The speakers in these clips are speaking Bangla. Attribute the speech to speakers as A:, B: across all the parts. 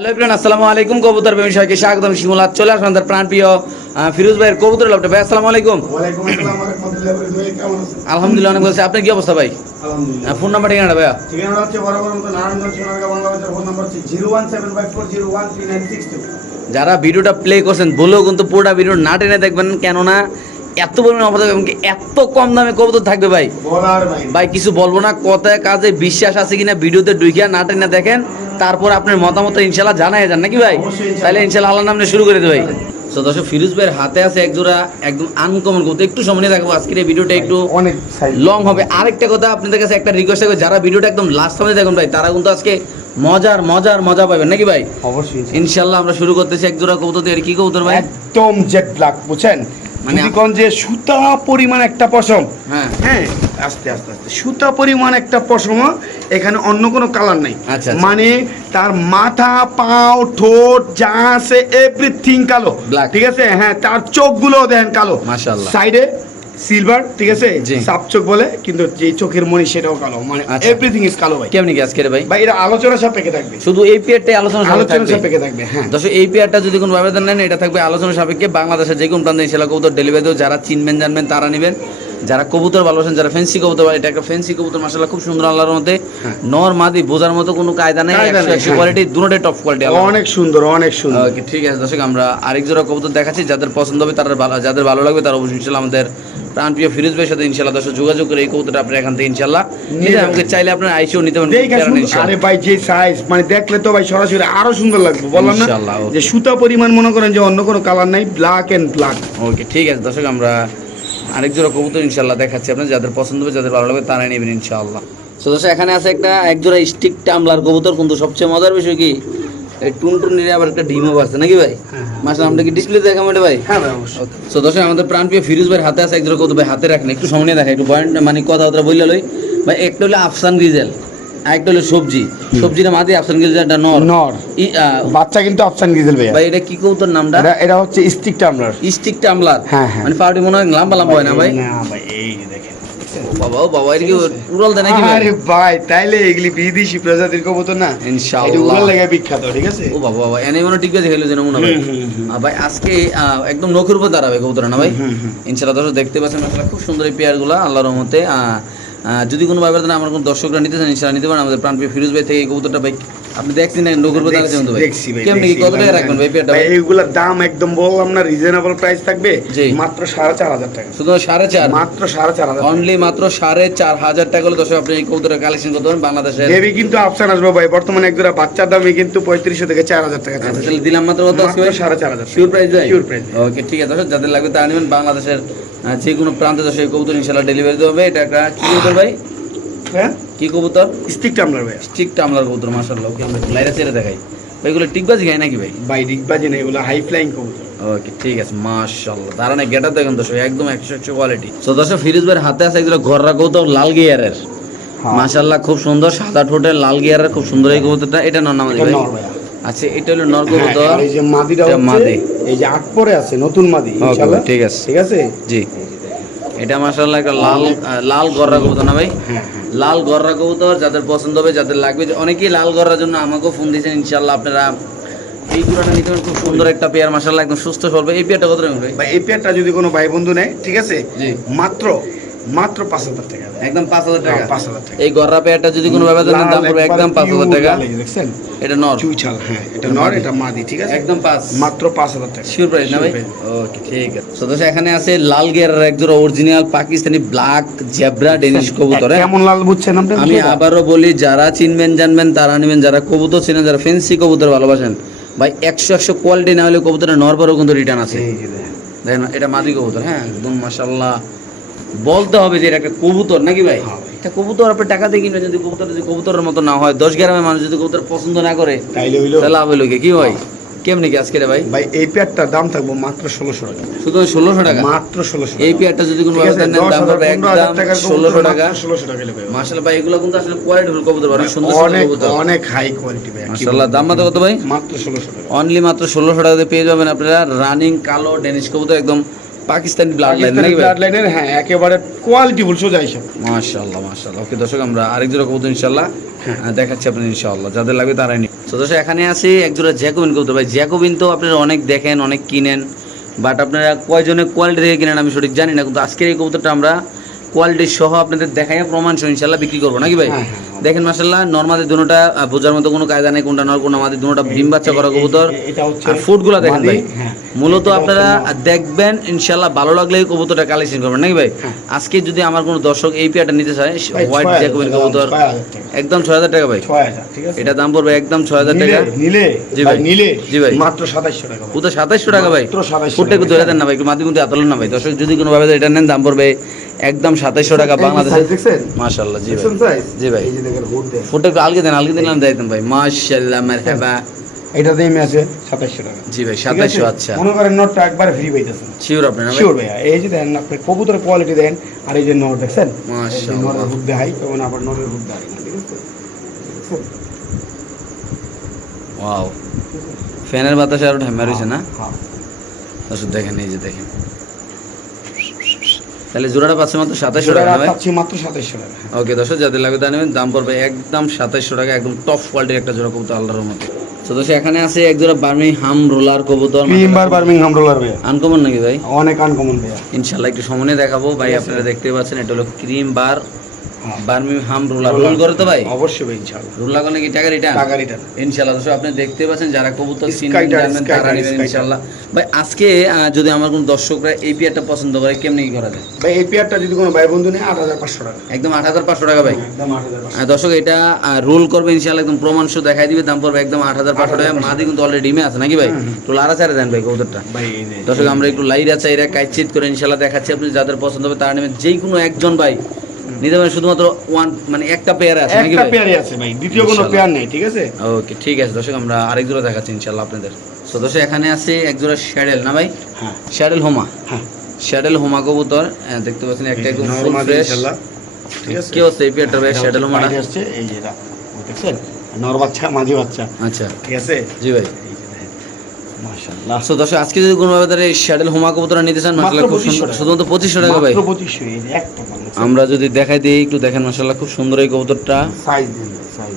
A: হ্যালো এভরিওয়ান আসসালামু আলাইকুম। কবুতর প্রেমী সবাইকে স্বাগতম। শিমুলা চলে আসুন আমাদের প্রাণপ্রিয় আহ, ফিরোজ ভাইয়ের কবুতর লাভটা ভাই আসসালামু আলাইকুম।
B: ওয়ালাইকুম আসসালাম ওয়া রাহমাতুল্লাহি ওয়া বারাকাতুহু। কেমন আছেন
A: আলহামদুলিল্লাহ অনেক বলছি আপনার কি অবস্থা ভাই? ফোন নাম্বার ভাইয়া?
B: ঠিকানাটা হচ্ছে বরাবর মতো নারায়ণগঞ্জ সোনারগাঁ বাংলা ফোন নাম্বার হচ্ছে zero one seven five four zero one three nine six two
A: যারা ভিডিওটা প্লে করছেন বলেও কিন্তু পুরোটা ভিডিও না টেনে দেখবেন। কেননা এত পরিমাণে অফার থাকবে এমনকি এত কম দামে কবুতর থাকবে ভাই?
B: বলার ভাই।
A: ভাই কিছু বলব না কথায় কাজে বিশ্বাস আছে কিনা ভিডিওতে ঢুকিয়া না টেনে দেখেন তারপর আপনার মতামত ইনশাল্লাহ জানাই যান নাকি ভাই? তাহলে ইনশাল্লাহ আল্লাহ নামে শুরু করে দেবে ভাই। তো দর্শক ফিরোজ ভাইয়ের হাতে আছে এক জোড়া একদম আনকমন কবুতর। একটু সময় নিয়ে থাকব আজকের এই ভিডিওটা একটু
B: অনেক
A: লং হবে। আরেকটা কথা আপনাদের কাছে একটা রিকোয়েস্ট থাকবে যারা ভিডিওটা একদম লাস্ট সময় দেখুন ভাই তারা কিন্তু আজকে মজার মজার মজা পাবেন নাকি ভাই?
B: অবশ্যই।
A: ইনশাল্লাহ আমরা শুরু করতেছি এক জোড়া কবুতর দিয়ে। কি কবুতর ভাই?
B: একদম জেট ব্ল্যাক বুঝছেন?
A: মানে
B: যে সুতা পরিমাণ একটা পশম।
A: হ্যাঁ।
B: হ্যাঁ আস্তে আস্তে আস্তে। সুতা পরিমাণ একটা পশম এখানে অন্য কোনো কালার নাই।
A: আচ্ছা, আচ্ছা।
B: মানে তার মাথা পাও ঠোঁট যা আছে এভরিথিং কালো। ঠিক আছে? হ্যাঁ তার চোখগুলো দেন কালো।
A: মাশাআল্লাহ।
B: সাইডে সিলভার ঠিক আছে? সাপ চোখ বলে কিন্তু যে চোখের মনি সেটাও কালো। মানে
A: আচ্ছা।
B: এভরিথিং ইজ কালো ভাই।
A: কেমনি কি আজকের ভাই?
B: ভাই এটা আলোচনা সাপেক্ষে থাকবে।
A: শুধু এই পেয়ারটাই আলোচনা
B: আলোচনা
A: থাকবে।
B: সাপেক্ষে থাকবে হ্যাঁ।
A: দর্শক এই পেয়ারটা যদি কোনো ব্যবধান নেন এটা থাকবে আলোচনা সাপেক্ষে। বাংলাদেশের যে কোনো প্রান্তে ইনশাল্লাহ কবুতর ডেলিভারি যারা চিনবেন জানবেন তারা নেবেন। যারা কবুতর ভালোবাসেন যারা ফেন্সি কবুতর এটা একটা ফেন্সি কবুতর মাসাল্লাহ খুব সুন্দর আল্লাহর মধ্যে
B: হ্যাঁ।
A: নর মাদি বোঝার মতো কোনো কায়দা নেই একশো। কোয়ালিটি দুটোটাই টপ কোয়ালিটি
B: অনেক সুন্দর অনেক সুন্দর।
A: ঠিক আছে দর্শক আমরা আরেক জোড়া কবুতর দেখাচ্ছি। যাদের পছন্দ হবে তারা ভালো যাদের ভালো লাগবে তারা অবশ্যই ইনশাল্লাহ প্রাণপ্রিয় ফিরোজ ভাইয়ের সাথে ইনশাল্লাহ দর্শক যোগাযোগ করে এই কবুতরটা আপনি এখান থেকে ইনশাল্লাহ আমাকে চাইলে আপনার আইসিও নিতে পারেন।
B: আরে ভাই যে সাইজ মানে দেখলে তো ভাই সরাসরি আরও সুন্দর লাগবে বললাম না? যে সুতা পরিমাণ মনে করেন যে অন্য কোনো কালার নাই ব্ল্যাক এন্ড ব্ল্যাক
A: ওকে ঠিক আছে দর্শক আমরা আরেক জোড়া কবুতর ইনশাল্লাহ দেখাচ্ছি আপনার যাদের পছন্দ হবে যাদের ভালো লাগবে তারাই নেবেন ইনশাল্লাহ তো দর্শক এখানে আছে একটা এক জোড়া স্টিক টামলার কবুতর কিন্তু সবচেয়ে মজার বিষয় কি? এই টুনটুনির আবার একটা ডিমও আছে নাকি ভাই? মাসা আমরা কি ডিসপ্লে দেখাম এটা ভাই?
B: হ্যাঁ ভাই অবশ্যই।
A: তো দর্শক আমাদের প্রাণপ্রিয় ফিরোজ ভাইয়ের হাতে আছে এক জোড়া কবুতর ভাই হাতে রাখেন একটু সামনে দেখা একটু পয়েন্ট মানে কথা কথা বললে লই। ভাই একটা হলো আফসান হলো সবজি। সবজিটা আফসান নর।
B: বাচ্চা কিন্তু গিজেল ভাইয়া।
A: ভাই এটা কি নামটা?
B: এটা এটা হচ্ছে স্টিক টামলার।
A: স্টিক টামলার।
B: হ্যাঁ, হ্যাঁ।
A: মানে পাউডি মনে হয় লম্বা লম্বা হয় না ভাই
B: না ভাই এই দেখেন।
A: ও বাবা বাবা এটা কি উড়াল দেয় নাকি
B: আরে ভাই? তাইলে এগুলি বিদেশি প্রজাতির কবুতর না?
A: ইনশাআল্লাহ।
B: এটা উড়াল লেগে বিখ্যাত ঠিক আছে?
A: ও বাবা বাবা এনে মনে ঠিক আছে খেলো যেন মনে ভাই। আজকে একদম নখের উপর দাঁড়াবে কবুতর না ভাই। ইনশাআল্লাহ দর্শক দেখতে পাচ্ছেন আসলে খুব সুন্দর এই পেয়ারগুলো আল্লাহর রহমতে। যদি কোনো ভাই আমার কোনো দর্শকরা নিতে চান ইনশাআল্লাহ নিতে পারেন। আমাদের প্রাণপ্রিয় ফিরোজ ভাই থেকে এই কবুতরটা ভাই আপনি দেখছেন না দাঁড়াচ্ছে কিন্তু ভাই।
B: দেখছি ভাই
A: কেমনি কি কত টাকা রাখবেন ভাই পেয়ারটা?
B: ভাই দাম একদম বললাম না রিজনেবল প্রাইস থাকবে মাত্র সাড়ে চার হাজার টাকা।
A: শুধু সাড়ে চার?
B: মাত্র সাড়ে চার হাজার
A: অনলি মাত্র সাড়ে চার হাজার টাকা হলে দর্শক আপনি এই কবুতরের কালেকশন করতে পারেন বাংলাদেশের।
B: দেবী কিন্তু অপশন আসবে ভাই বর্তমানে একজোড়া বাচ্চার দামে কিন্তু পঁয়ত্রিশশো থেকে চার হাজার টাকা
A: আচ্ছা তাহলে দিলাম মাত্র কত ভাই
B: হাজার
A: শিওর প্রাইস ভাই?
B: Price।
A: ওকে ঠিক আছে যাদের লাগবে তা নেবেন বাংলাদেশের যে কোনো প্রান্তে দর্শক কবুতর ইনশাল্লাহ ডেলিভারি হবে। এটা একটা কি কবুতর ভাই?
B: হ্যাঁ?
A: কি কবুতর?
B: স্টিক টামলার ভাই
A: স্টিক টামলার কবুতর মাশাআল্লাহ। ওকে আমরা লাইরা ছেড়ে দেখাই। ভাই এগুলো টিকবাজি খায় নাকি ভাই?
B: ভাই ডিগবাজি না এগুলো হাই ফ্লাইং কবুতর।
A: ওকে ঠিক আছে মাশাআল্লাহ। দাঁড়ান গেটার দেখেন দর্শক একদম একশো একশো কোয়ালিটি তো দর্শক ফিরোজ ভাইয়ের হাতে আছে একজন ঘররা কবুতর লাল গিয়ারের।
B: হ্যাঁ।
A: মাশাআল্লাহ খুব সুন্দর সাদা ঠোঁটের লাল গিয়ারের খুব সুন্দর এই কবুতরটা। এটা নর নামাজি ভাই। আচ্ছা এটা হলো নর
B: হ্যাঁ,
A: কবুতর।
B: এই যে মাদিটা হচ্ছে
A: মাদি।
B: এই যে আট পরে আছে নতুন মাদি ইনশাআল্লাহ।
A: ঠিক আছে।
B: ঠিক আছে?
A: জি। এটা মাসাল একটা লাল লাল। গররা কবুতর না ভাই?
B: হ্যাঁ
A: লাল গররা কবুতর যাদের পছন্দ হবে যাদের লাগবে অনেকেই লাল গররার জন্য আমাকেও ফোন দিয়েছেন ইনশাল্লাহ আপনারা এই জোড়াটা নিতে পারেন খুব সুন্দর একটা পেয়ার মাসাল্লাহ একদম সুস্থ সর্ব এই পেয়ারটা কত নেবেন ভাই?
B: এই পেয়ারটা যদি কোনো ভাই বন্ধু নেয় ঠিক আছে। মাত্র মাত্র পাঁচ হাজার টাকা।
A: একদম পাঁচ হাজার টাকা।
B: হ্যাঁ, 5,000 টাকা।
A: এই গররা পেয়ারটা যদি কোনো দাম পড়বে একদম পাঁচ হাজার টাকা।
B: দেখছেন?
A: এটা নর।
B: চুইছাল হ্যাঁ এটা নর এটা মাদি ঠিক আছে?
A: একদম পাঁচ।
B: মাত্র পাঁচ হাজার টাকা।
A: শিওর প্রাইস না ভাই? ওকে ঠিক আছে। তো এখানে আছে লাল একজোড়া original Pakistani black zebra Danish কবুতর হ্যাঁ?
B: কেমন লাল বুঝছেন আপনি?
A: আমি আবারও বলি যারা চিনবেন জানবেন তারা নেবেন। যারা কবুতর চিনেন যারা ফেন্সি কবুতর ভালোবাসেন ভাই একশো একশো কোয়ালিটি না হলে কবুতরের নরবারও কিন্তু রিটার্ন আছে।
B: দেখেন।
A: এটা মাদি কবুতর হ্যাঁ? একদম মাশাল্লাহ বলতে হবে যে এটা একটা কবুতর নাকি ভাই? এটা কবুতর আপনি টাকা দিয়ে কিনবেন যদি কবুতর যদি কবুতরের মতো না হয় দশ গ্রামের মানুষ যদি কবুতর পছন্দ না করে তাহলে লাভ হইল কি? হয় কেমনি কি আজকে ভাই?
B: ভাই এই পেয়ারটার দাম থাকব মাত্র ষোলোশো টাকা।
A: শুধু ষোলোশো টাকা?
B: মাত্র ষোলোশো
A: এই পেয়ারটা যদি কোনো দাম পড়বে একদম ষোলোশো টাকা।
B: ষোলোশো টাকা
A: ভাই এগুলো কিন্তু আসলে কোয়ালিটিফুল কবুতর অনেক সুন্দর
B: অনেক অনেক হাই কোয়ালিটি ভাই
A: মাশাল্লাহ দাম মাত্র কত ভাই?
B: মাত্র ষোলোশো টাকা।
A: অনলি মাত্র ষোলোশো টাকাতে পেয়ে যাবেন আপনারা রানিং কালো ডেনিশ কবুতর একদম পাকিস্তানি ব্লাড লাইন
B: ব্লাড লাইনের হ্যাঁ একেবারে কোয়ালিটি ফুল সোজা হিসাব।
A: মাশাআল্লাহ মাশাআল্লাহ। ওকে দর্শক আমরা আরেক জোড়া কবুতর ইনশাআল্লাহ আহ, দেখাচ্ছি আপনাদের ইনশাআল্লাহ। যাদের লাগবে তারাই নিন তো দর্শক এখানে আছে একজোড়া জ্যাকোবিন কবুতর। ভাই জ্যাকোবিন তো আপনারা অনেক দেখেন অনেক কিনেন বাট আপনারা কয়জনে কোয়ালিটি দেখে কিনেন আমি সঠিক জানি না কিন্তু আজকের এই কবুতরটা আমরা কোয়ালিটি সহ আপনাদের দেখাই প্রমাণ সহ ইনশাল্লাহ বিক্রি করব নাকি ভাই?
B: হ্যাঁ, হ্যাঁ,
A: দেখেন মাসাল্লাহ নর্মালি দুটোটা বোঝার মতো কোনো কায়দা নেই কোনটা নর কোনটা আমাদের দুটোটা ডিম বাচ্চা করা কবুতর।
B: এটা হচ্ছে
A: আর ফুডগুলো দেখেন ভাই।
B: হ্যাঁ।
A: মূলত আপনারা দেখবেন ইনশাল্লাহ ভালো লাগলে এই কবুতরটা কালেকশন করবেন নাকি ভাই
B: হ্যাঁ।
A: আজকে যদি আমার কোনো দর্শক এই পেয়ারটা নিতে চায় হোয়াইট জ্যাকোবিন কবুতর। একদম ছয় হাজার টাকা ভাই? এটা দাম পড়বে একদম ছয় হাজার টাকা
B: নিলে,
A: জি
B: ভাই। নিলে
A: জি ভাই।
B: মাত্র 2700 টাকা ভাই।
A: সাতাইশশো টাকা ভাই
B: মাত্র 2700
A: ফুটটা একটু ধরে দেন না ভাই একটু মাধ্যম কিন্তু এতলো না ভাই দর্শক যদি কোনো ভাবে এটা নেন দাম পড়বে একদম সাতাইশশো টাকা বাংলাদেশে মাশাল্লাহ জি ভাই জি ভাই। ফুটটা একটু আলগে দেন আলগে দিলাম দিতাম ভাই মাশাল্লাহ মারহাবা
B: এটা দাম আছে 2700 টাকা।
A: জি ভাই সাতাইশশো আচ্ছা।
B: মনে করেন নোটটা একবারে ফ্রি পাইতেছেন।
A: শিওর আপনি
B: শিওর ভাইয়া। এই যে দেন আপনি কবুতরের কোয়ালিটি দেন আর এই যে নোট দেখছেন। নোটের দেখাই এবং আবার নোটের হুড দেখাই। ঠিক আছে?
A: ওয়াও ফ্যানের বাতাসে আরও ঠাম্মা রয়েছে না?
B: হ্যাঁ।
A: দর্শক দেখেন এই যে দেখেন। তাহলে জোড়াটা পাচ্ছে মাত্র সাতাইশশো
B: জোড়া
A: টাকা
B: পাচ্ছি মাত্র 2700 টাকা।
A: ওকে দর্শক যাদের লাগবে তা নেবেন। দাম পড়বে একদম সাতাইশশো টাকা একদম টপ কোয়ালিটির একটা জোড়া কবুতর আল্লাহর মতো তো দর্শক এখানে আছে এক জোড়া বার্মি হাম রোলার কবুতর
B: ক্রিমবার বার্মিংহাম রোলার ভাই
A: আনকমন নাকি ভাই?
B: অনেক আনকমন ভাই
A: ইনশাল্লাহ একটু সময় দেখাবো। ভাই আপনারা দেখতে পাচ্ছেন এটা হলো ক্রিম বার
B: হ্যাঁ।
A: বার্মি হাম রোলার রোল করে তো ভাই?
B: অবশ্যই ভাই ইনশাআল্লাহ।
A: রোল লাগালে কি টাকা রিটার্ন
B: টাকা রিটার্ন
A: ইনশাল্লাহ দর্শক আপনি দেখতে পাচ্ছেন যারা কবুতর
B: Sky
A: তারা নেবেন
B: Sky
A: ভাই আজকে যদি আমার কোন দর্শকরা এই পেয়ারটা পছন্দ করে কেমনি কি করা যায়?
B: ভাই এই পেয়ারটা যদি কোনো ভাই বন্ধু নেয় আট হাজার পাঁচশো টাকা।
A: একদম আট হাজার পাঁচশো টাকা ভাই।
B: একদম আট হাজার
A: আর দর্শক এটা রোল করবে ইনশাল্লাহ একদম প্রমাণ সহ দেখাই দিবে দাম পড়বে একদম আট হাজার পাঁচশো টাকা। মাদি কিন্তু অলরেডি ডিমে আছে নাকি ভাই?
B: হুম।
A: তো লারা চারে দেন ভাই কবুতরটা।
B: ভাই
A: দর্শক আমরা একটু লাইরা চাইরা কাইচিত করে ইনশাল্লাহ দেখাচ্ছি আপনি যাদের পছন্দ হবে তারা নেবেন। যেই কোনো একজন ভাই পারেন শুধুমাত্র ওয়ান মানে একটা পেয়ার আছে নাকি
B: একটা পেয়ারই আছে ভাই দ্বিতীয় কোনো পেয়ার নেই ঠিক আছে?
A: ওকে ঠিক আছে দর্শক আমরা আরেক জোড়া দেখাচ্ছি ইনশাল্লাহ আপনাদের। তো দর্শক এখানে আছে এক জোড়া শ্যাডেল না ভাই?
B: হ্যাঁ।
A: শ্যাডেল হোমা
B: হ্যাঁ।
A: শ্যাডেল হোমা কবুতর দেখতে পাচ্ছেন একটা একদম ফুল ফ্রেশ
B: ঠিক আছে?
A: কি অবস্থা এই পেয়ারটা ভাই শ্যাডেল
B: হচ্ছে
A: হোমাটা
B: আসছে এই যে দেখছেন নর বাচ্চা মাঝি বাচ্চা।
A: আচ্ছা।
B: ঠিক আছে?
A: জি ভাই।
B: মাশাআল্লাহ।
A: সো দর্শক আজকে যদি কোনো ভাবে শ্যাডেল হোমা কবুতর নিতে চান মাসাল্লাহ খুব সুন্দর শুধুমাত্র পঁচিশশো টাকা ভাই।
B: মাত্র 2500 এই যে এক টাকা
A: আমরা যদি দেখাই দিই একটু দেখেন মাসাল্লাহ খুব সুন্দর এই কবুতরটা।
B: সাইজ দিন সাইজ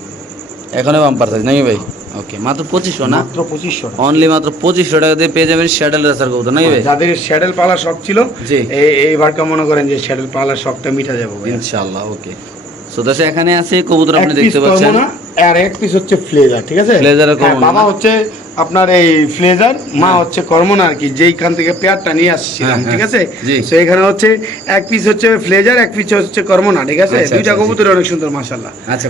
A: এখানে বাম্পার সাইজ নাকি ভাই? ওকে মাত্র পঁচিশশো না?
B: মাত্র 2500
A: অনলি মাত্র পঁচিশশো টাকা দিয়ে পেয়ে যাবেন শ্যাডেল রেসার কবুতর নাকি ভাই?
B: যাদের শ্যাডেল পালার শখ ছিল
A: জি।
B: এই এইবারটা মনে করেন যে শ্যাডেল পালার শখটা মিটা যাবে ভাই।
A: ইনশাআল্লাহ ওকে সো দর্শক এখানে আছে কবুতর আপনি দেখতে পাচ্ছেন।
B: আর এক পিস হচ্ছে ফ্লেজার ঠিক আছে?
A: ফ্লেজার আর
B: হ্যাঁ, বাবা হচ্ছে আপনার এই ফ্লেজার মা
A: হ্যাঁ।
B: হচ্ছে কর্মনা আর কি যেইখান থেকে পেয়ারটা নিয়ে আসছিলাম
A: হ্যাঁ,
B: ঠিক
A: হ্যাঁ।
B: আছে। তো এখানে হচ্ছে এক পিস হচ্ছে ফ্লেজার এক পিস হচ্ছে কর্মনা ঠিক আছে?
A: আচ্ছা,
B: দুইটা
A: আচ্ছা,
B: কবুতর অনেক সুন্দর মাশাআল্লাহ।
A: আচ্ছা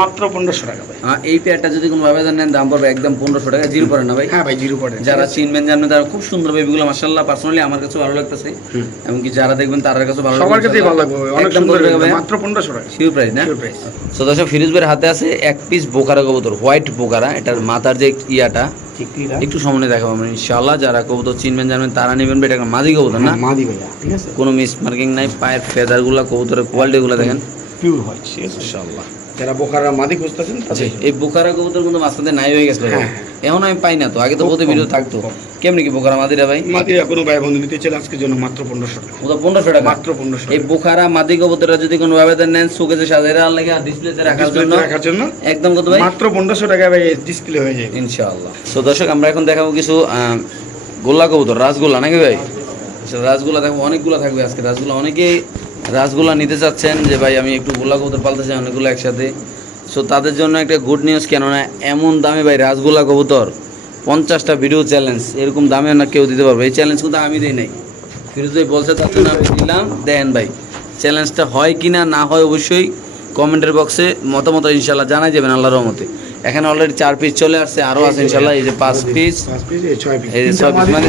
B: মাত্র পনেরোশো টাকা ভাই।
A: এই পেয়ারটা যদি কোনো ভাবে নেন দাম পড়বে একদম পনেরোশো টাকা জিরো পড়ে না ভাই?
B: হ্যাঁ ভাই জিরো পড়ে।
A: যারা চিনবেন জানবেন তারা খুব সুন্দর বেবিগুলো মাসাল্লাহ পার্সোনালি আমার কাছে ভালো লাগতেছে। এমনকি যারা দেখবেন তার কাছে ভালো
B: সবার কাছেই ভালো লাগবে অনেক সুন্দর
A: ভাই?
B: মাত্র পনেরোশো টাকা।
A: শিওর প্রাইস না। সো দর্শক ফিরোজ ভাইয়ের হাতে আছে এক পিস বোকারা কবুতর হোয়াইট বোকারা এটার মাথার যে ইয়াটা একটু সামনে দেখাবো আমরা ইনশাআল্লাহ যারা কবুতর চিনবেন জানবেন তারা নেবেন এটা একটা মাদি কবুতর না?
B: মাদি ভাইয়া ঠিক আছে।
A: কোনো মিস মার্কিং নাই পায়ের ফেদারগুলা কবুতরের কোয়ালিটি গুলা দেখেন।
B: পিওর হয় ঠিক
A: ইনশাআল্লাহ
B: যারা বোকারা মাদি খুঁজতেছেন
A: এই বোকারা কবুতর কিন্তু মাঝখানে নাই হয়ে গেছে
B: হ্যাঁ,
A: এখন আমি পাই না তো আগে তো ভিডিও থাকতো। কেমনি কি বোকারা মাদিরা ভাই?
B: মাদিরা কোনো ভাই বন্ধু নিতে চাইলে আজকের জন্য মাত্র পনেরোশো টাকা।
A: ওটা পনেরোশো টাকা?
B: মাত্র পনেরোশো
A: এই বোখারা মাদি কবুতরটা যদি কোনো ভাবে নেন সুকেজে রাখার লাগে ডিসপ্লেতে রাখার জন্য
B: রাখার জন্য
A: একদম কত ভাই?
B: মাত্র পনেরোশো টাকা ভাই ডিসপ্লে হয়ে যায়।
A: ইনশাআল্লাহ। তো দর্শক আমরা এখন দেখাবো কিছু আহ, গোল্লা কবুতর রাসগোল্লা নাকি ভাই? আচ্ছা, রাসগোল্লা দেখব অনেকগুলো থাকবে আজকে। রাসগোল্লা অনেকেই রাসগোল্লা নিতে চাচ্ছেন যে, ভাই, আমি একটু গোলা কবুতর পালতে চাই অনেকগুলো একসাথে। সো তাদের জন্য একটা গুড নিউজ কেননা এমন দামে, ভাই রাসগোল্লা কবুতর পঞ্চাশটা ভিডিও চ্যালেঞ্জ এরকম দামে না কেউ দিতে পারবে। এই চ্যালেঞ্জ কিন্তু আমি দিই নাই। ফিরোজ ভাই বলছে, তার জন্য আমি দিলাম। দেন, ভাই চ্যালেঞ্জটা হয় কি না না হয় অবশ্যই কমেন্টের বক্সে মতামত ইনশাল্লাহ জানাই যাবেন আল্লাহর রহমতে। এখানে অলরেডি চার পিস চলে আসছে আরও আছে ইনশাল্লাহ এই যে পাঁচ পিস
B: এই
A: যে ছয় পিস মানে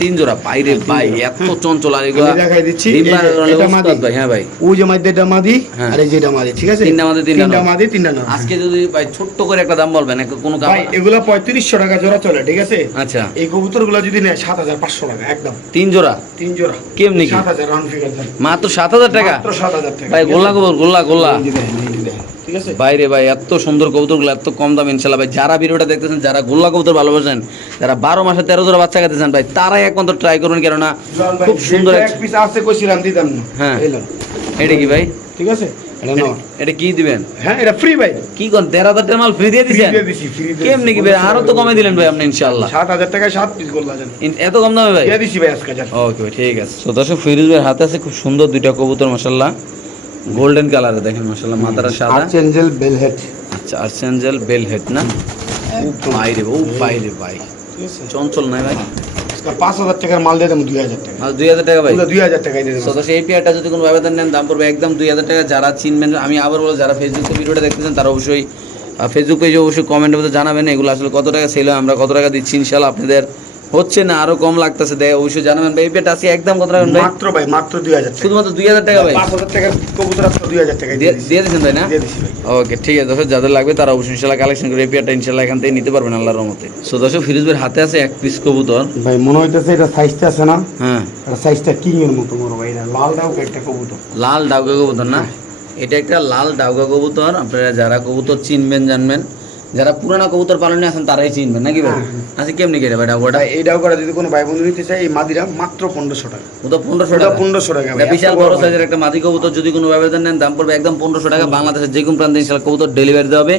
A: তিন জোড়া বাইরে ভাই এত চঞ্চল আর এগুলো
B: দেখাই দিচ্ছি,
A: ডিম
B: এই যে
A: বার করালে
B: এটা মাদি।
A: ভাই হ্যাঁ ভাই।
B: ওই যে মাদি
A: হ্যাঁ।
B: আর এই যেটা মাদি ঠিক আছে?
A: তিনটা মাদি, তিনটা নর।
B: মাদি তিনটা নর
A: আজকে যদি ভাই ছোট্ট করে একটা দাম বলবেন একটা কোনো
B: ভাই এগুলো পঁয়ত্রিশশো টাকা জোড়া চলে ঠিক আছে?
A: আচ্ছা।
B: এই কবুতরগুলো যদি নেয় সাত হাজার পাঁচশো টাকা একদম।
A: তিন জোড়া?
B: তিন জোড়া।
A: কেমনি কি?
B: সাত হাজার
A: মাত্র সাত হাজার টাকা?
B: মাত্র সাত হাজার টাকা
A: ভাই গোল্লা গোল্লা গোল্লা।
B: ঠিক আছে?
A: বাইরে ভাই এত সুন্দর কবুতরগুলো এত কম দাম ইনশাল্লাহ ভাই। যারা ভিডিওটা দেখতেছেন যারা গোল্লা কবুতর ভালোবাসেন যারা বারো মাসে তেরো জোড়া বাচ্চা খেতে চান ভাই তারাই একমাত্র ট্রাই করুন কেননা খুব সুন্দর
B: আছে কইছিলাম দিতাম
A: হ্যাঁ। এটা কি ভাই?
B: ঠিক আছে? এটা
A: কি দিবেন?
B: হ্যাঁ এটা ফ্রি ভাই।
A: কি কোন দেড় হাজার টাকা মাল ফ্রি দিয়ে
B: ফ্রি
A: দিছেন?
B: দিয়ে দিছি ফ্রি দিয়ে
A: কেমনি কি ভাই আরও তো কমে দিলেন ভাই আপনি ইনশাআল্লাহ।
B: সাত হাজার টাকায় সাত পিস গোল্লা
A: এত কম দামে ভাই?
B: দিয়ে দিছি ভাই আজকে
A: ওকে ভাই ঠিক আছে। তো দর্শক ফিরোজ ভাইয়ের হাতে আছে খুব সুন্দর দুইটা কবুতর মাশাল্লাহ গোল্ডেন কালারে দেখেন মাশাল্লাহ মাথাটা সাদা।
B: আর্চেঞ্জেল বেল হেড
A: আচ্ছা আর্সেঞ্জেল বেল হেড না ও ভাই রে ও ভাই রে ভাই। চঞ্চল নাই ভাই।
B: পাঁচ হাজার টাকার মাল দিয়ে দেবো দুই হাজার টাকা।
A: আর দুই হাজার টাকা ভাই?
B: দুই হাজার টাকায় দিয়ে দেবো।
A: এই পেয়ারটা যদি কোনো ব্যবধান নেন দাম পড়বে একদম দুই হাজার টাকা। যারা চিনবেন আমি আবার বলে যারা ফেসবুকে ভিডিওটা দেখতেছেন তারা অবশ্যই ফেসবুক পেজে অবশ্যই কমেন্টের মধ্যে জানাবেন এগুলো আসলে কত টাকা ছিল আমরা কত টাকা দিচ্ছি ইনশাল্লাহ আপনাদের হচ্ছে না আরও কম লাগতেছে। দেয় অবশ্যই জানাবেন ভাই। পেয়ারটা আজকে একদম কত টাকা ভাই?
B: মাত্র ভাই মাত্র দুই হাজার টাকা।
A: শুধুমাত্র দুই হাজার টাকা ভাই?
B: পাঁচ হাজার টাকার কবুতর দুই হাজার টাকায়
A: দিয়ে
B: দিয়ে দিছি
A: দিয়ে দিচ্ছেন ভাই না?
B: দিয়ে দিছি ভাই।
A: ওকে ঠিক আছে দর্শক যাদের লাগবে তারা অবশ্যই ইনশাল্লাহ কালেকশন করে এই পেয়ারটা ইনশাল্লাহ এখান থেকে নিতে পারবেন আল্লাহর রহমতে। সো দর্শক ফিরোজ ভাইয়ের হাতে আছে এক পিস কবুতর।
B: ভাই মনে হইতেছে এটা সাইজটা আছে না?
A: হ্যাঁ।
B: এটা সাইজটা কিং এর মতো বড় ভাই এটা লালটাও একটা কবুতর।
A: লাল ডাউকা কবুতর না? এটা একটা লাল ডাউকা কবুতর। আপনারা যারা কবুতর চিনবেন জানবেন যারা পুরানা কবুতর পালনে আছেন তারাই চিনবেন নাকি ভাই?
B: হ্যাঁ, হ্যাঁ।
A: আচ্ছা কেমনি কেটে ভাই ডাউকাটা
B: ভাই এই ডাউকাটা যদি কোনো ভাই বন্ধু নিতে চায় এই মাদিরা মাত্র পনেরোশো টাকা।
A: ও তো পনেরোশো টাকা।
B: পনেরোশো টাকা
A: বিশাল বড় সাইজের একটা মাদি কবুতর যদি কোনো ব্যবধান নেন দাম পড়বে একদম পনেরোশো টাকা। বাংলাদেশের যে কোনো প্রান্তে ইনশাল্লাহ কবুতর ডেলিভারি দেওয়া হবে।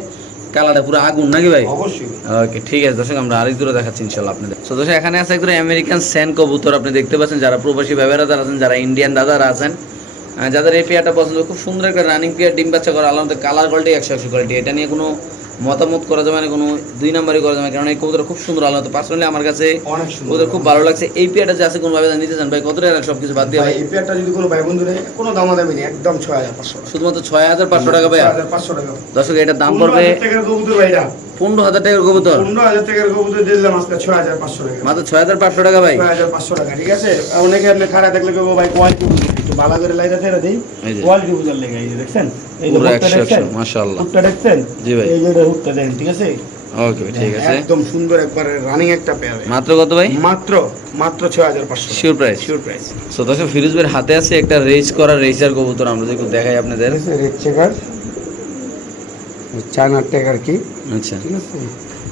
A: কালারটা পুরো আগুন নাকি ভাই?
B: অবশ্যই।
A: ওকে ঠিক আছে দর্শক আমরা আরেক দূরে দেখাচ্ছি ইনশাল্লাহ আপনাদের। তো দর্শক এখানে আছে একদম আমেরিকান স্যান কবুতর আপনি দেখতে পাচ্ছেন যারা প্রবাসী ব্যবহারা যারা আছেন যারা ইন্ডিয়ান দাদারা আছেন যাদের এই পেয়ারটা পছন্দ খুব সুন্দর একটা রানিং পেয়ার ডিম বাচ্চা করা আলাদা কালার কোয়ালিটি একশো একশো কোয়ালিটি এটা নিয়ে কোনো মতামত করা যাবে না কোনো দুই নাম্বারই করা যাবে কারণ এই কবুতর খুব সুন্দর আলাদা পার্সোনালি আমার কাছে কবুতর খুব ভালো লাগছে। এই পেয়ারটা যে আছে কোনো ভাবে নিতে চান ভাই কত টাকা সব কিছু বাদ দিয়ে
B: ভাই এই পেয়ারটা যদি কোনো ভাই বন্ধু নেই কোনো দামাদামি নেই একদম ছয় হাজার পাঁচশো
A: শুধুমাত্র ছয় হাজার পাঁচশো টাকা ভাই
B: পাঁচশো টাকা।
A: দর্শক এটার দাম পড়বে
B: কবুতর এটা
A: পনেরো হাজার টাকার কবুতর?
B: পনেরো হাজার টাকার কবুতর দিলাম আজকে ছয় হাজার পাঁচশো টাকা।
A: মাত্র ছয় হাজার পাঁচশো টাকা ভাই।
B: ছয় হাজার পাঁচশো টাকা ঠিক আছে? আর অনেকে আপনি খারাপ দেখলে কেউ ভাই কোয়ালিটি একটু ভালো করে লাইটা ছেড়ে দিই। কোয়ালিটি বুঝার লেগে এই যে দেখছেন? এই যে হুকটা
A: একশো একশো
B: দেখছেন?
A: মাশাআল্লাহ।
B: হুকটা দেখছেন?
A: জি ভাই।
B: এই যে হুকটা দেন ঠিক আছে?
A: ওকে ঠিক আছে।
B: একদম সুন্দর একবার রানিং একটা পেয়ার
A: মাত্র কত ভাই?
B: মাত্র মাত্র ছয় হাজার পাঁচশো
A: sure price
B: sure price
A: so দর্শক ফিরোজ ভাইয়ের হাতে আছে একটা রেস করা রেসার কবুতর আমরা দেখাই আপনাদের।
B: চেকার চায়নার টেকার কি
A: আচ্ছা।
B: ঠিক আছে?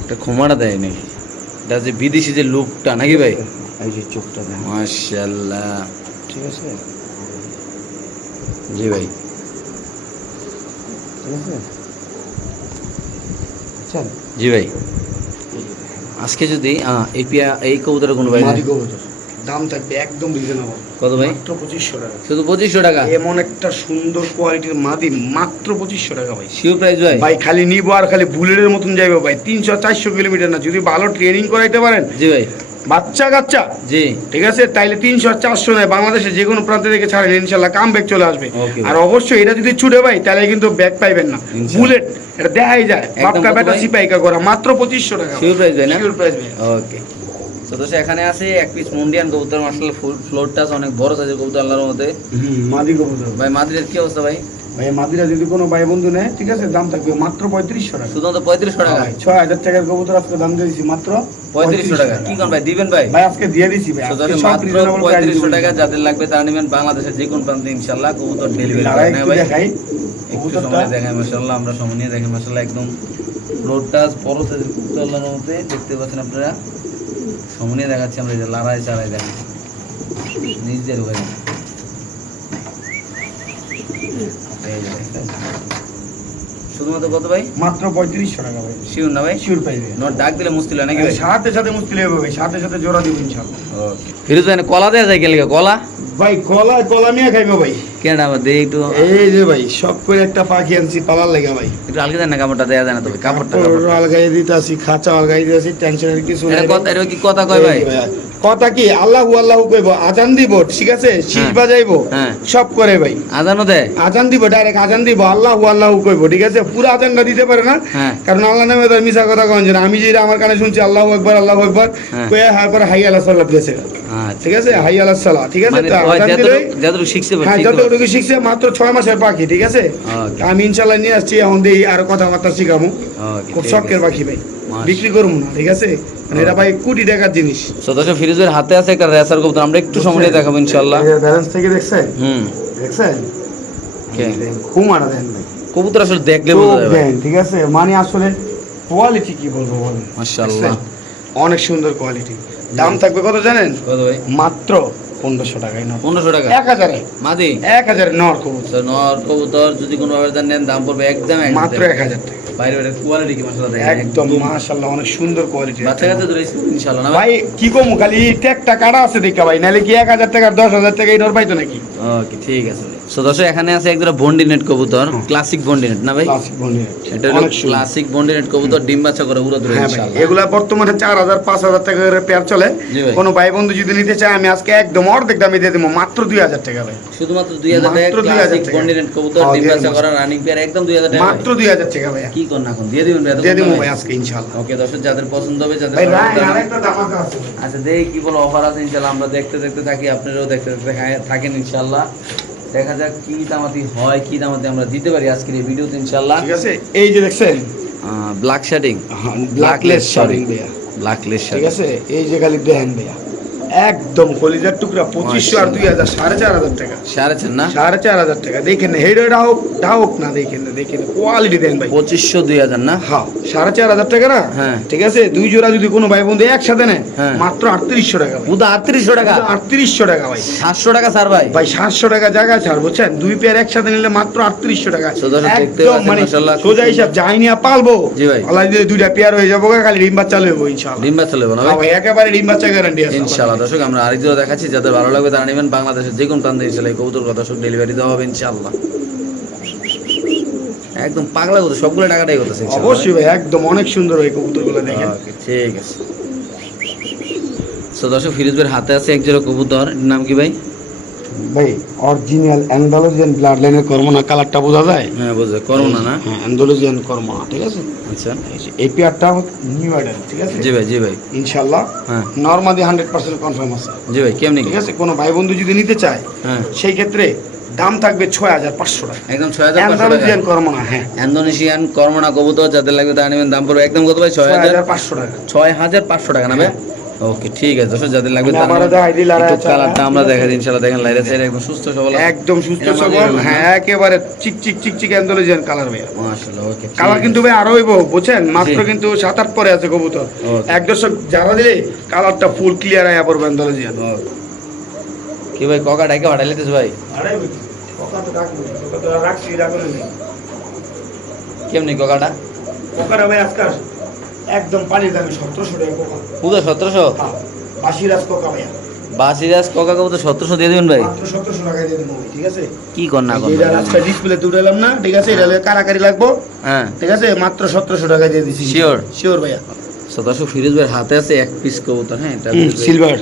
A: একটা ক্ষমাটা দেয় নাকি এটা যে বিদেশি যে লুকটা নাকি ভাই?
B: এই যে চোখটা দেন।
A: মাশাল্লাহ
B: ঠিক আছে?
A: জি ভাই।
B: ঠিক আছে? চল
A: জি ভাই। আজকে যদি এই পিয়া এই কবুতরের কোনো ভাই
B: মাদি কবুতর। দাম থাকবে একদম রিজনেবল
A: কত ভাই?
B: মাত্র পঁচিশশো টাকা।
A: শুধু পঁচিশশো টাকা?
B: এমন একটা সুন্দর কোয়ালিটির মাদি মাত্র পঁচিশশো টাকা ভাই।
A: শিওর প্রাইস ভাই?
B: ভাই খালি নিবো আর খালি বুলেটের মতন যাইবে ভাই। তিনশো চারশো কিলোমিটার না যদি ভালো ট্রেনিং করাইতে পারেন।
A: জি ভাই।
B: বাচ্চা কাচ্চা।
A: জি।
B: ঠিক আছে? তাইলে তিনশো চারশো নয় বাংলাদেশে যে কোনো প্রান্তে থেকে ছাড়েন ইনশাল্লাহ কাম ব্যাক চলে আসবে। আর অবশ্যই এটা যদি ছুটে ভাই তাহলে কিন্তু ব্যাক পাইবেন না। বুলেট এটা দেখাই যায়। বাপকা বেটা সিপাইকা করা মাত্র পঁচিশশো টাকা।
A: শিওর প্রাইস ভাই না?
B: Sure price ভাই।
A: ওকে তো দোষ এখানে আছে এক পিস মুন্ডিয়ান কবুতর মার্শাল অনেক বড় সাইজের কবুতর আল্লাহর মধ্যে
B: মাদি কবুতর।
A: ভাই মাদ্রিদের কি অবস্থা ভাই?
B: ভাই মাদিরা যদি কোনো ভাই বন্ধু নেয় ঠিক আছে দাম থাকবে মাত্র পঁয়ত্রিশশো টাকা।
A: শুধুমাত্র পঁয়ত্রিশশো টাকা?
B: ছয় হাজার টাকার কবুতর আজকে দাম দিয়ে দিচ্ছি মাত্র
A: পঁয়ত্রিশশো টাকা। কি কোন ভাই দিবেন ভাই?
B: ভাই আজকে দিয়ে দিচ্ছি ভাই।
A: মাত্র পঁয়ত্রিশশো টাকা যাদের লাগবে তারা নেবেন বাংলাদেশের যে কোন প্রান্তে ইনশাল্লাহ কবুতর ডেলিভারি
B: একটু
A: ভাই?
B: দেখাই
A: একটু সময় দেখাই মাসাল্লাহ আমরা সময় নিয়ে দেখি মাসাল্লাহ একদম বড় সাইজের কবুতর আল্লাহর মধ্যে দেখতে পাচ্ছেন আপনারা। সময় নিয়ে দেখাচ্ছি আমরা যে লাড়াই চালাই দেখেন। নিজ দিয়ে ঢুকে যান। এই যে দেখেন। শুধুমাত্র কত ভাই?
B: মাত্র পঁয়ত্রিশশো টাকা ভাই।
A: না ভাই?
B: শিওর পাইবে
A: নোট ডাক দিলে মুশকিল হয় নাকি
B: সাথে সাথে মুশকিল হবে ভাই সাথে সাথে জোড়া দিব ইনশাল্লাহ।
A: ফিরোজ ভাই কলা দেওয়া যায় গেলে কলা
B: ভাই কলা কলা মিয়া খাইবো ভাই।
A: কেন আবার একটু
B: এই যে ভাই সব করে একটা পাখি আনছি পালার লেগে ভাই।
A: একটু আলগা দেন না কাপড়টা দেওয়া যায় না তবে কাপড়টা
B: আলগাই দিতে খাঁচা আলগাই দিতে টেনশনের কিছু নাই
A: কথা এটা কি কথা কয় ভাই?
B: কথা কি? আল্লাহু আল্লাহু কইব আজান দিব ঠিক আছে? শীষ
A: হ্যাঁ।
B: বাজাইবো
A: হ্যাঁ।
B: সব করে ভাই।
A: আজানও দেয়?
B: আজান দিব ডাইরেক্ট আজান দিব আল্লাহু আল্লাহু কইব ঠিক আছে? পুরো আজানটা দিতে পারে না
A: হ্যাঁ।
B: কারণ আল্লাহ নামে তার মিশা কথা কন না, আমি যেটা আমার কানে শুনছি আল্লাহু আকবার আল্লাহু আকবার। কয়ে হার পরে হাই আল্লাহ সাল্লাহ দিয়েছে।
A: আচ্ছা।
B: ঠিক আছে? হাই আল্লাহ সাল্লাহ ঠিক আছে?
A: মানে যতটুকু শিখছে
B: হ্যাঁ। যতটুকু শিখছে মাত্র ছয় মাসের পাখি ঠিক আছে? আমি ইনশাল্লাহ নিয়ে আসছি এখন দিয়ে আরও কথাবার্তা
A: শিখাবো।
B: খুব শখের পাখি ভাই। বিক্রি করব না ঠিক আছে? মানে এটা ভাই কোটি টাকার জিনিস।
A: So, দর্শক ফিরোজের হাতে আছে একটা রেসার কবুতর আমরা একটু সময় দেখাবো ইনশাল্লাহ
B: ব্যালেন্স থেকে দেখছেন?
A: হুম।
B: দেখছেন?
A: কে?
B: খুমারা দেন ভাই।
A: কবুতর আসলে দেখলে বোঝা যাবে।
B: ঠিক আছে? মানে আসলে কোয়ালিটি কি বলব বলেন?
A: মাশাআল্লাহ।
B: অনেক সুন্দর কোয়ালিটি দাম থাকবে কত জানেন?
A: কত ভাই?
B: মাত্র পনেরোশো টাকায় নর
A: পনেরোশো টাকা?
B: এক হাজারে।
A: মাদি?
B: এক হাজারে নর কবুতর।
A: তো নর কবুতর যদি কোনো আবেদন নেন দাম পড়বে একদম
B: মাত্র এক হাজার টাকা।
A: বাইরে বাইরে কোয়ালিটি কি
B: একদম অনেক সুন্দর কোয়ালিটি
A: বাচ্চা কাছে না ভাই?
B: কি কম খালি ট্যাগটা কাটা আছে দেখা ভাই নাহলে কি এক হাজার টাকা দশ হাজার টাকা এই নর পাইতো নাকি?
A: ওকে ঠিক আছে। সো দর্শক এখানে আছে একদম বন্ডিনেট কবুতর ক্লাসিক বন্ডিনেট না ভাই? এটা হলো
B: অনেক সুন্দর।
A: ক্লাসিক কবুতর ডিম বাচ্চা করে উড়া ধরে
B: হ্যাঁ
A: ইনশাআল্লাহ।
B: এগুলা বর্তমানে চার হাজার পাঁচ হাজার টাকা করে পেয়ার চলে।
A: ভাই।
B: কোনো ভাই বন্ধু যদি নিতে চায় আমি আজকে একদম অর্ধেক দামে দিয়ে দেবো মাত্র দুই হাজার টাকা ভাই।
A: শুধুমাত্র 2000 টাকা
B: 2000
A: ক্লাসিক
B: টাকা।
A: বন্ডিনেট কবুতর ডিম বাচ্চা করা রানিং পেয়ার একদম 2000 টাকা
B: মাত্র দুই হাজার টাকা ভাই।
A: কি কোন দিয়ে দিবেন ভাই
B: দিয়ে ভাই আজকে
A: ওকে দর্শক যাদের পছন্দ হবে যাদের
B: ভাই আরেকটা আছে
A: আচ্ছা দেখি কি বলে অফার আছে ইনশাল্লাহ আমরা দেখতে দেখতে থাকি আপনারাও দেখতে দেখতে থাকেন ইনশাল্লাহ দেখা যাক কি দামাতি হয় কি দামাতি আমরা দিতে পারি আজকের এই ভিডিওতে ইনশাআল্লাহ।
B: ঠিক আছে এই যে দেখছেন?
A: Black shading
B: black lace
A: lace
B: shading ভাইয়া।
A: ব্ল্যাক লেস
B: ঠিক আছে এই যে খালি দেখেন ভাইয়া। একদম কলিজার টুকরা পঁচিশশো আর দুই হাজার সাড়ে চার হাজার টাকা।
A: সাড়ে চার না?
B: সাড়ে চার হাজার টাকা। দেখেন হেড ডাহক ডাহক না দেখেন না দেখেন কোয়ালিটি দেন ভাই।
A: পঁচিশশো দুই হাজার না?
B: হ্যাঁ সাড়ে চার হাজার টাকা না?
A: হ্যাঁ।
B: ঠিক আছে দুই জোড়া যদি কোনো ভাই বন্ধু একসাথে নেয়
A: হ্যাঁ।
B: মাত্র আটত্রিশশো টাকা
A: আটত্রিশশো টাকা?
B: আটত্রিশশো টাকা ভাই।
A: সাতশো টাকা স্যার ভাই।
B: ভাই সাতশো টাকা জায়গা ছাড় বুঝছেন? দুই পেয়ার একসাথে নিলে মাত্র আটত্রিশশো টাকা একদম মানে সোজা হিসাব যাই নিয়ে পালবো।
A: জি ভাই।
B: আল্লাহ দুইটা পেয়ার হয়ে যাব খালি ডিম বাচ্চা লইবো ইনশাল্লাহ
A: ডিম বাচ্চা লেবো না
B: হ্যাঁ
A: ভাই?
B: একেবারে ডিম বাচ্চা গ্যারান্টি আছে।
A: ইনশাআল্লাহ দর্শক আমরা আরেক আরেকজন দেখাচ্ছি যাদের ভালো লাগবে তারা নেবেন বাংলাদেশের যে কোনো প্রান্তে ইনশাল্লাহ এই কবুতর কথা দর্শক ডেলিভারি দেওয়া হবে ইনশাআল্লাহ। একদম পাগলা কথা সবগুলো টাকাটাই করতেছে
B: অবশ্যই ভাই একদম অনেক সুন্দর ওই কবুতরগুলো দেখেন।
A: ঠিক আছে। তো দর্শক ফিরোজ ভাইয়ের হাতে আছে এক জোড়া কবুতর। নাম কি ভাই?
B: ভাই অরিজিনাল অ্যান্ডালোজিয়ান ব্লাড লাইনের কর্মনা কালারটা বোঝা যায়?
A: হ্যাঁ বুঝতে করোনা না?
B: হ্যাঁ অ্যান্ডালোজিয়ান কর্মনা ঠিক আছে?
A: আচ্ছা।
B: এই পেয়ারটা নিউ অর্ডার ঠিক আছে?
A: জি ভাই জি ভাই।
B: ইনশাল্লাহ
A: হ্যাঁ।
B: নর্মালি হান্ড্রেড পার্সেন্ট কনফার্ম আছে।
A: জি ভাই কেমনি
B: ঠিক আছে কোনো ভাই বন্ধু যদি নিতে চায়
A: হ্যাঁ।
B: সেই ক্ষেত্রে দাম থাকবে ছয় হাজার পাঁচশো টাকা।
A: একদম ছয় হাজার পাঁচশো
B: অ্যান্ডালোজিয়ান কর্মনা হ্যাঁ।
A: ইন্দোনেশিয়ান করমনা কবুতর যাদের লাগবে তারা নেবেন দাম পড়বে একদম কত ভাই? ছয় হাজার?
B: পাঁচশো টাকা।
A: ছয় হাজার পাঁচশো টাকা না ভাই? ওকে ঠিক আছে দর্শক যাদের লাগবে কালারটা আমরা। দেখা দিই ইনশাল্লাহ দেখেন লাইরা সাইড একদম সুস্থ সবল।
B: একদম সুস্থ সবল হ্যাঁ। একেবারে চিক চিক চিক চিক অ্যান্ডালোজিয়ান কালার ভাইয়া।
A: মাশাআল্লাহ ওকে
B: কালার কিন্তু ভাই আরও হইব বুঝছেন? মাত্র কিন্তু সাত আট পরে আছে কবুতর। এক দর্শক যারা দিলে কালারটা ফুল ক্লিয়ার আয়া পড়বে অ্যান্ডালোজিয়ান
A: কি ভাই ককা ডাকে পাঠাইলেতেছ ভাই? রাখছি কেমনি ককাটা?
B: একদম পানির দামে সতেরোশো টাকা কোকা।
A: পুরো সতেরোশো?
B: হ্যাঁ, বাসিরাজ কোকা ভাইয়া।
A: বাসিরাজ ককা কবুতর সতেরোশো দিয়ে দিবেন ভাই?
B: সতেরোশো টাকায় দিয়ে দেবো ঠিক আছে?
A: কি কর না
B: এটা আজকে ডিসপ্লে তুলে না ঠিক আছে? এটা কারাকারি লাগবো
A: হ্যাঁ।
B: ঠিক আছে? মাত্র সতেরোশো টাকা দিয়ে দিচ্ছি
A: Sure?
B: শিওর ভাইয়া।
A: সতেরোশো ফিরোজ ভাইয়ের হাতে আছে এক পিস কবুতর হ্যাঁ? এটা
B: সিলভার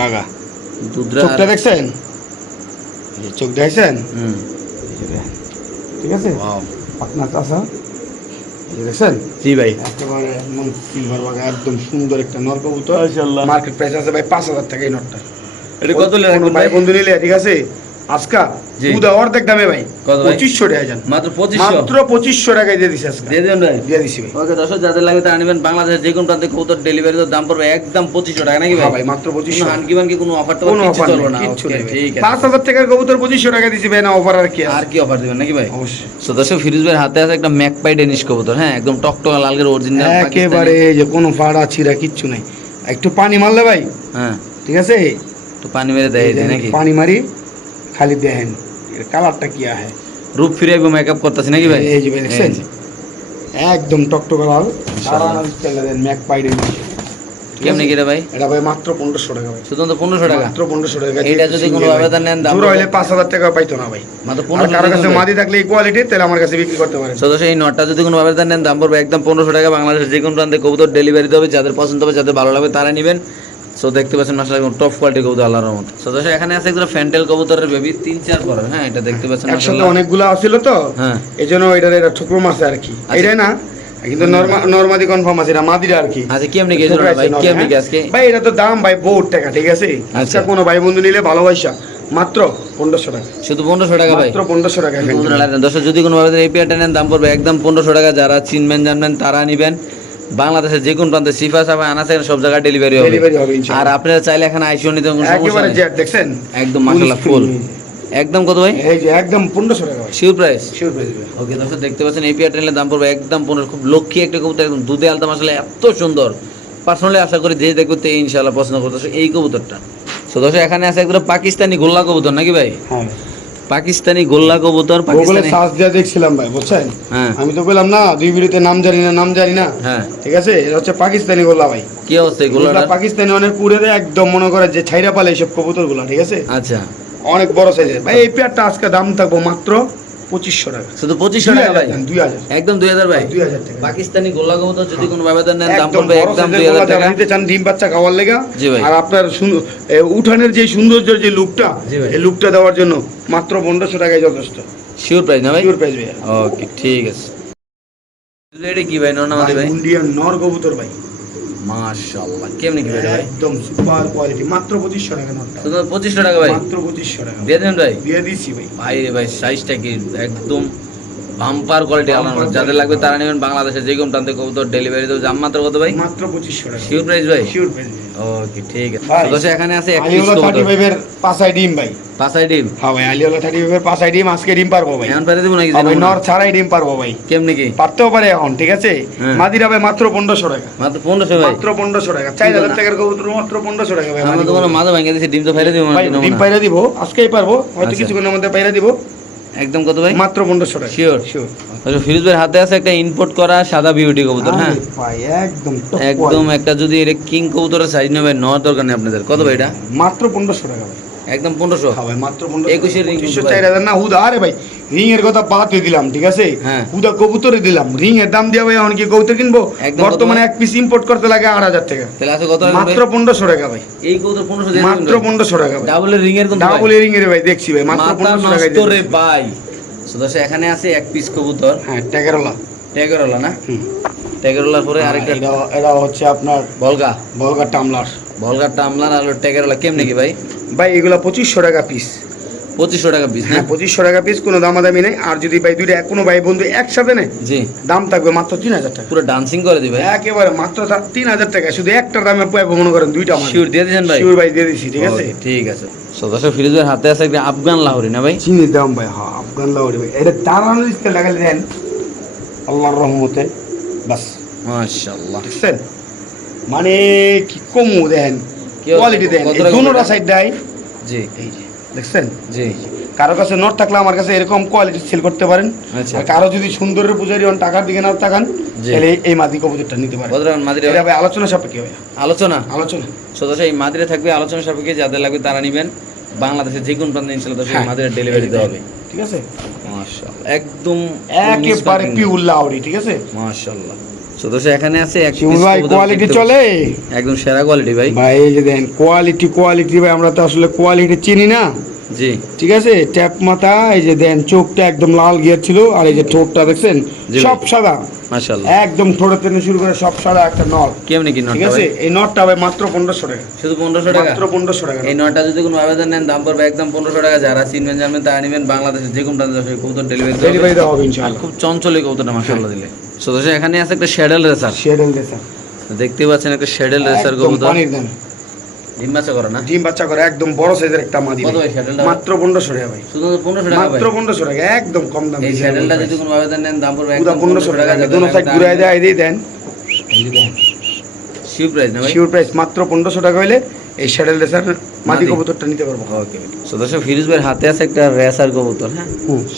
B: বাগা
A: দুধরা
B: চোখটা দেখছেন? চোখ দেখছেন?
A: হুম।
B: ঠিক আছে. আপনার চাষা দেখছেন?
A: জি ভাই।
B: একেবারে একদম সিলভার বাগা একদম সুন্দর একটা নর কবুতর। মার্কেট প্রাইস আছে ভাই পাঁচ হাজার টাকা এই নটটা
A: এটা কত
B: ভাই বন্ধু নিলে ঠিক আছে? আজকা। দুধ অর্ধেক দামে ভাই। পঁচিশশো টাকা যান
A: মাত্র পঁচিশশো?
B: মাত্র পঁচিশশো টাকায় দিয়ে দিছি আজকে।
A: দিয়ে দিবেন ভাই।
B: দিয়ে দিছি ভাই।
A: ওকে দর্শক যাদের লাগবে তারা নেবেন। বাংলাদেশের যে কোনো প্রান্তে কবুতর ডেলিভারি দাম পড়বে একদম পঁচিশশো টাকা নাকি
B: হ্যাঁ
A: ভাই?
B: ভাই মাত্র পঁচিশশো।
A: হানকি বানকি কোনো অফার
B: কোনো
A: কিছু
B: অফার
A: চলবে না।
B: ভাই।
A: ঠিক
B: পাঁচ হাজার টাকার কবুতর পঁচিশশো টাকা দিছি ভাই না অফার আর কি
A: আর কি অফার দিবেন নাকি ভাই?
B: অবশ্যই।
A: তো দর্শক ফিরোজ ভাইয়ের হাতে আছে একটা ম্যাকপাই ডেনিশ কবুতর হ্যাঁ? একদম টকটকা লালগের অরিজিনাল
B: একেবারে যে কোনো ফাড়া ছিঁড়া কিচ্ছু নাই। একটু পানি মারলে ভাই।
A: হ্যাঁ।
B: ঠিক আছে?
A: তো পানি মেরে দেয় নাকি?
B: পানি মারি। খালি দেখেন কালারটা কি আহে?
A: রূপ ফিরে একদম মেকআপ করতেছি নাকি ভাই?
B: এই যে ভাই দেখছেন। একদম টকটকা লাল। সারা চলে দেন ম্যাক পাইডে
A: কেমনি কি রে ভাই?
B: এটা ভাই মাত্র পনেরোশো টাকা ভাই।
A: শুধুমাত্র পনেরোশো টাকা?
B: মাত্র পনেরোশো টাকা।
A: এটা যদি কোনো আবেদন নেন দাম
B: জোড়া হইলে পাঁচ হাজার টাকা পাইতো না ভাই।
A: মাত্র
B: আর
A: পনেরোশো
B: কারও কাছে
A: টাকা
B: মাদি থাকলে এই কোয়ালিটি তাহলে আমার কাছে বিক্রি করতে পারেন।
A: সদস্য এই নটটা যদি কোনো আবেদন নেন দাম পড়বে একদম পনেরোশো টাকা। বাংলাদেশের যে কোনো প্রান্তে কবুতর ডেলিভারি দেবে যাদের পছন্দ হবে যাদের ভালো লাগবে তারা নেবেন। সো দেখতে পাচ্ছেন মাসাল টপ কোয়ালিটি কবুতর আল্লাহর রহমত। সদস্য এখানে আছে একদম ফ্যান্টেল কবুতরের বেবি তিন চার পরের হ্যাঁ এটা দেখতে পাচ্ছেন
B: একসাথে অনেকগুলো আছিল তো
A: হ্যাঁ।
B: এই জন্য এটার এটা ঠুকরো মাছ আর কি।
A: আচ্ছা।
B: এটাই না কিন্তু নর্মা নর্মাদি কনফার্ম আছে এটা মাদিরা আর কি।
A: আচ্ছা কেমনি কি জোড়া ভাই? কেমনি কি
B: হ্যাঁ?
A: আজকে
B: ভাই এটা তো দাম ভাই বহুত টাকা ঠিক আছে?
A: আচ্ছা।
B: কোনো ভাই বন্ধু নিলে ভালোবাসা মাত্র পনেরোশো টাকা।
A: শুধু পনেরোশো টাকা ভাই?
B: মাত্র পনেরোশো টাকা।
A: দর্শক যদি কোনো ভাবে এই পেয়ারটা নেন দাম পড়বে একদম পনেরোশো টাকা। যারা চিনবেন জানবেন তারা নিবেন। বাংলাদেশের যে কোন প্রান্তে সিফা সাফা আনাসে সব জায়গায় ডেলিভারি হবে। আর আপনারা চাইলে এখানে আইসিও নিতে কোনো সমস্যা নেই।
B: দেখছেন?
A: একদম মাশাআল্লাহ ফুল একদম কত ভাই?
B: এই যে একদম পনেরোশো টাকা
A: শিওর প্রাইস
B: শিওর পেয়ে যাবে
A: ওকে দর্শক দেখতে পাচ্ছেন এই পেয়ারটা নিলে দাম পড়বে একদম পনেরো খুব লক্ষ্মী একটা কবুতর একদম দুধে আলতা মশলা এত সুন্দর। পার্সোনালি আশা করি যে দেখবে তে ইনশাআল্লাহ পছন্দ করতেছে এই কবুতরটা। তো দর্শক এখানে আছে একদম পাকিস্তানি গোল্লা কবুতর নাকি ভাই?
B: হ্যাঁ।
A: পাকিস্তানি গোল্লা কবুতর
B: গুগলে
A: পাকিস্তানি
B: সার্চ দিয়ে দেখছিলাম ভাই বুঝছেন?
A: হ্যাঁ।
B: আমি তো বললাম না দুই ভিডিওতে নাম জানি না নাম জানি না।
A: হ্যাঁ।
B: ঠিক আছে? এটা হচ্ছে পাকিস্তানি গোল্লা ভাই।
A: কি হচ্ছে
B: গোল্লা পাকিস্তানি অনেক পুরে দেয় একদম মনে করে যে ছাইরা পালে এইসব কবুতরগুলা ঠিক আছে?
A: আচ্ছা।
B: অনেক বড় সাইজের ভাই এই পেয়ারটা আজকে দাম থাকব মাত্র পঁচিশশো টাকা।
A: শুধু পঁচিশশো টাকা ভাই?
B: দুই হাজার
A: একদম দুই হাজার ভাই।
B: দুই হাজার টাকা।
A: পাকিস্তানি গোল্লা কবুতর যদি কোনো ভাবে নেন দাম পড়বে একদম দুই হাজার টাকা।
B: নিতে চান ডিম বাচ্চা খাওয়ার লেগা। আর আপনার উঠানের যে সৌন্দর্যের যে লুকটা এই লুকটা দেওয়ার জন্য মাত্র পনেরোশো টাকায় যথেষ্ট।
A: শিওর প্রাইস না ভাই?
B: পিওর প্রাইস ভাই
A: ওকে ঠিক আছে। এটা কি ভাই? নর্নামাদি ভাই?
B: ইন্ডিয়ান নর কবুতর ভাই।
A: মাশাআল্লাহ। কেমনি কি ভাই?
B: একদম সুপার কোয়ালিটি মাত্র পঁচিশশো টাকা নটটা
A: শুধু পঁচিশশো টাকা ভাই?
B: মাত্র পঁচিশশো টাকা।
A: দিয়ে দেন ভাই?
B: দিয়ে দিচ্ছি ভাই।
A: ভাই রে ভাই সাইজটা কি একদম বাম্পার কোয়ালিটি আলাদা যাদের লাগবে তারা নেবেন বাংলাদেশে যে কোনো প্রান্তে কবুতর ডেলিভারি দেবো। জাম মাত্র কত ভাই?
B: মাত্র পঁচিশশো টাকা।
A: শিওর প্রাইস ভাই?
B: শিওর প্রাইস
A: ওকে ঠিক আছে। দশ এখানে আছে এক পিস
B: আলিওলা থার্টি ফাইভের পাঁচাই ডিম ভাই।
A: পাঁচাই ডিম?
B: হ্যাঁ ভাই আলিওলা থার্টি ফাইভের পাঁচাই ডিম আজকে ডিম পারব ভাই।
A: এখন পারে দেবো নাকি
B: হ্যাঁ ভাই? নর ছাড়াই ডিম পারব ভাই।
A: কেমনি কি?
B: পারতেও পারে এখন ঠিক আছে?
A: হ্যাঁ।
B: মাদিরা ভাই মাত্র পনেরোশো টাকা।
A: মাত্র পনেরোশো ভাই।
B: মাত্র পনেরোশো টাকা। চার হাজার টাকার কবুতর মাত্র পনেরোশো টাকা ভাই
A: আমরা তো কোনো মাথা ভেঙে দিয়েছি ডিম তো ফেলে দিব
B: ভাই ডিম পাইরা দিব আজকেই পারব। হয়তো
A: আচ্ছা।
B: কিছুক্ষণের মধ্যে পাইরা দিব।
A: একদম কত ভাই?
B: মাত্র পনেরোশো টাকা। শিওর
A: শিওর ফিরোজ ভাইয়ের হাতে আছে একটা ইম্পোর্ট করা সাদা বিউটি কবুতর হ্যাঁ?
B: ভাই একদম
A: একদম একটা যদি এটা কিং কবুতরের সাইজ নেবে নেওয়ার দরকার নেই আপনাদের। কত ভাই এটা?
B: মাত্র পনেরোশো টাকা ভাই।
A: একদম পনেরোশো।
B: হ্যাঁ ভাই মাত্র পনেরোশো।
A: একুশের
B: চার হাজার না হুদা আরে ভাই রিং এর কথা বাদে দিলাম ঠিক আছে?
A: হ্যাঁ।
B: হুদা কবুতরে দিলাম। রিং এর দাম দিয়া ভাই এখন কি কবুতর কিনবো। বর্তমানে এক পিস ইম্পোর্ট করতে লাগে আট হাজার টাকা।
A: তাহলে আছে কত
B: মাত্র পনেরোশো টাকা ভাই।
A: এই কবুতর পনেরোশো
B: মাত্র পনেরোশো টাকা ভাই।
A: ডাবলের রিং এর
B: ডাবল রিং এর ভাই দেখছি ভাই মাত্র পনেরোশো টাকা
A: ভাই। সুদর্শন এখানে আছে এক পিস কবুতর।
B: হ্যাঁ ট্যাগেরওয়ালা
A: ট্যাগরওয়ালা না?
B: হুম।
A: ট্যাগরওয়ালার পরে আরেকটা
B: এটা হচ্ছে আপনার
A: ভলগা
B: বলগার টামলার।
A: ভলগার টামলার আর ট্যাগরওয়ালা কেমনে কি ভাই?
B: ভাই এগুলো পঁচিশশো টাকা পিস
A: পঁচিশশো টাকা পিস
B: হ্যাঁ পঁচিশশো টাকা পিস কোনো দামাদামি নেই। আর যদি ভাই দুইটা কোনো ভাই বন্ধু একসাথে নেয়
A: জি।
B: দাম থাকবে মাত্র তিন হাজার টাকা।
A: পুরো ডান্সিং করে দিবে?
B: একেবারে মাত্র তিন হাজার টাকা। শুধু একটা দামে পাইবো মনে করেন দুইটা
A: শিওর দিয়ে দিয়েছেন ভাই?
B: শিওর ভাই দিয়ে দিচ্ছি ঠিক আছে?
A: ঠিক আছে। সদস্য ফিরোজের হাতে আছে একটা আফগান লাহোরি না ভাই?
B: চিনি দাম ভাই হ্যাঁ আফগান লাউরি ভাই। এটা দাঁড়ানো লাগালে দেন আল্লাহর রহমতে বাস।
A: মাশাআল্লাহ।
B: দেখছেন? মানে কি কমু দেন? কোয়ালিটি দেন।
A: টাকা
B: সাইড দেয়।
A: জি।
B: এই যে দেখছেন?
A: জি।
B: কারও কাছে নট থাকলে আমার কাছে এরকম কোয়ালিটি সেল করতে পারেন।
A: আচ্ছা।
B: আর কারও যদি সুন্দরের পূজারি হন টাকার দিকে না তাকান তাহলে এই- মাদি কবুতরটা নিতে পারেন। এটা ভাই আলোচনা সাপেক্ষে ভাই।
A: আলোচনা?
B: আলোচনা।
A: সদস্য এই মাদিরে থাকবে আলোচনা সাপেক্ষে যাদের লাগবে তারা নিবেন। বাংলাদেশে যে কোন প্রান্তে ইনশাআল্লাহ দর্শক
B: হ্যাঁ।
A: মাদিরে ডেলিভারি দেওয়া হবে।
B: ঠিক আছে?
A: মাশাআল্লাহ। একদম
B: একেবারে পিউর লাউরি ঠিক আছে?
A: মাশাআল্লাহ। সদস্য এখানে আছে এক
B: ভাই কোয়ালিটি চলে?
A: একদম সেরা কোয়ালিটি ভাই।
B: ভাই এই যে দেন কোয়ালিটি কোয়ালিটি ভাই আমরা তো আসলে কোয়ালিটি চিনি না।
A: জি।
B: ঠিক আছে? ট্যাপ মাথা এই যে দেন চোখটা একদম লাল গিয়ে ছিল আর এই যে ঠোঁটটা দেখছেন সব সাদা।
A: মাশাআল্লাহ।
B: একদম ঠোঁটের থেকে শুরু করে সব সাদা একটা
A: কেমনে কি
B: ঠিক
A: নটটা
B: আছে? এই নটটা ভাই মাত্র পনেরোশো টাকা।
A: শুধু পনেরোশো টাকা?
B: মাত্র পনেরোশো টাকা
A: এই নটা যদি কোনো আবেদন নেন দাম পড়বে একদম পনেরোশো টাকা। যারা চিনবেন জানবেন তারা নেবেন বাংলাদেশের যে কোনো কবুতর ডেলিভারি
B: ডেলিভারি দেওয়া হবে ইনশাআল্লাহ।
A: খুব চঞ্চলে কবুতরটা মাশাআল্লাহ দিলে। সদস্য এখানে আছে একটা শ্যাডেল রেসার
B: শেডেল দেশা
A: দেখতে পাচ্ছেন একটা শ্যাডেল রেসার কবুতর। ডিম বাচ্চা করে না?
B: ডিম বাচ্চা করে একদম বড় সাইজের একটা মাদি মাত্র পনেরোশো টাকা ভাই।
A: শুধু পনেরোশো টাকা
B: মাত্র পনেরোশো টাকা একদম কম দাম
A: এই শ্যাডেলটা যদি কোনো আবেদন নেন দাম পড়বে একদম
B: পনেরোশো টাকা
A: যাদের
B: দুনো সাইড
A: নেবেন।
B: দেয় দিয়ে দেন।
A: শিপ প্রাইস না ভাই?
B: শিওর প্রাইস মাত্র পনেরোশো টাকা হইলে এই শেডেল রেসার মাদি। কবুতরটা নিতে পারব।
A: ওকে। দর্শক ফিরোজ ভাইয়ের হাতে আছে একটা রেসার কবুতর হ্যাঁ?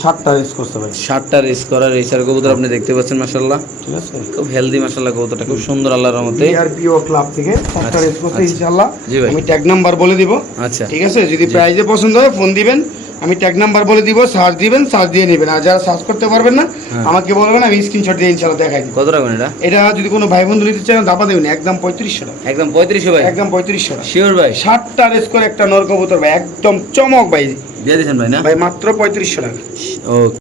B: সাতটা রেস ভাই।
A: সাতটা রেস করা রেসার কবুতর আপনি দেখতে পাচ্ছেন মাশাল্লাহ
B: ঠিক আছে।
A: খুব হেলদি মাশাল্লাহ কবুতরটা। খুব সুন্দর আল্লাহর রহমতে।
B: বিআরপিও ক্লাব থেকে সাতটা
A: আচ্ছা,
B: রেস করতে
A: আচ্ছা।
B: ইনশাআল্লাহ। আমি ট্যাগ নাম্বার বলে দিব।
A: আচ্ছা।
B: ঠিক আছে? যদি। প্রাইজে পছন্দ হয় ফোন দিবেন। আমি ট্যাগ নাম্বার বলে দিব সার্চ দিবেন সার্চ দিয়ে নেবেন। আর যারা সার্চ করতে পারবেন না
A: হ্যাঁ।
B: আমাকে বলবেন আমি স্ক্রিনশট দিয়ে ইনশাআল্লাহ দেখাই দিব।
A: কত টাকা এটা?
B: এটা যদি কোনো ভাই বন্ধু নিতে চান দাবা দেবেন একদম পঁয়ত্রিশশো টাকা।
A: একদম পঁয়ত্রিশশো ভাই?
B: একদম পঁয়ত্রিশশো টাকা।
A: শিওর ভাই।
B: ষাটটা রেস করে একটা নরকবুতর ভাই একদম চমক ভাই।
A: দিয়ে দিয়েছেন ভাই না?
B: ভাই মাত্র পঁয়ত্রিশশো টাকা।
A: ওকে